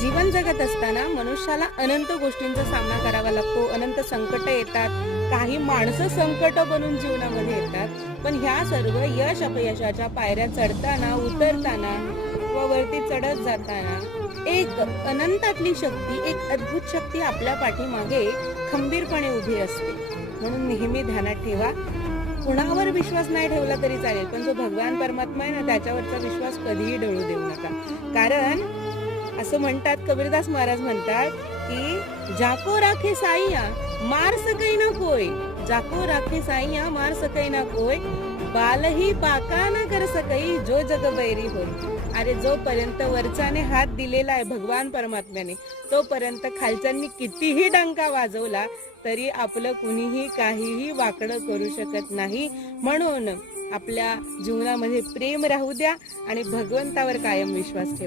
जीवन जगत असताना मनुष्याला अनंत गोष्टींचा सामना करावा लागतो, अनंत संकट येतात, काही माणसं संकट बनून जीवनामध्ये येतात. पण ह्या सर्व यश अपयशाच्या पायऱ्या चढताना, उतरताना व वरती चढत जाताना एक अनंतातली शक्ती, एक अद्भुत शक्ती आपल्या पाठीमागे खंबीरपणे उभी असते. म्हणून नेहमी ध्यानात ठेवा, कुणावर विश्वास नाही ठेवला तरी चालेल, पण जो भगवान परमात्मा आहे ना, त्याच्यावरचा विश्वास कधीही डळू देऊ नका. कारण असं म्हणतात, कबीरदास महाराज म्हणतात की जाको राखे साईया मार सकै ना कोय, जाको राखे साईया मार सकै ना कोय, बालही बाका ना कर सकै जो जग बैरी होय. अरे जोपर्यंत वरच्याने हात दिलेला आहे भगवान परमात्म्याने, तोपर्यंत खालच्यांनी कितीही डंका वाजवला तरी आपलं कुणीही काहीही वाकडं करू शकत नाही. म्हणून आपल्या जीवनामध्ये प्रेम राहू द्या आणि भगवंतावर कायम विश्वास ठेवा.